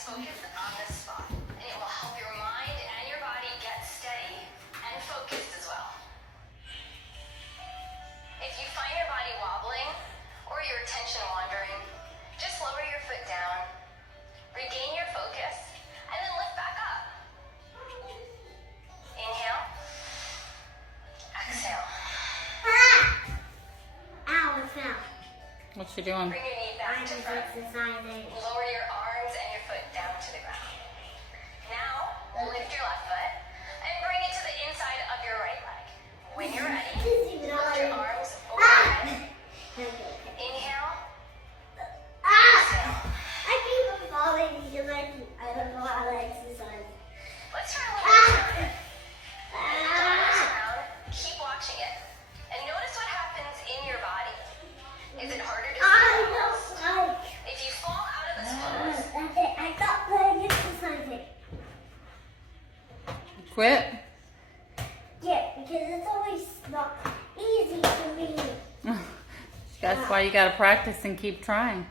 Just focus on this spot, and it will help your mind and your body get steady and focused as well. If you find your body wobbling or your attention wandering, just lower your foot down, regain your focus, and then lift back up. Inhale. Exhale. Ow, I fell. What's she doing? Bring your knee back to front. Exercising. Lower your arms and your foot down to the ground. Now, lift your left foot and bring it to the inside of your right leg. When you're ready, lift your arms overhead. Inhale. Exhale. I keep falling because I don't know how to exercise. Let's try a little bit. Move the arms around. Keep watching it. And notice what happens in your body. Is it harder to see? If you fall out of this pose, I thought playing exercising. Quit? Yeah, because it's always not easy for me. That's why you gotta practice and keep trying.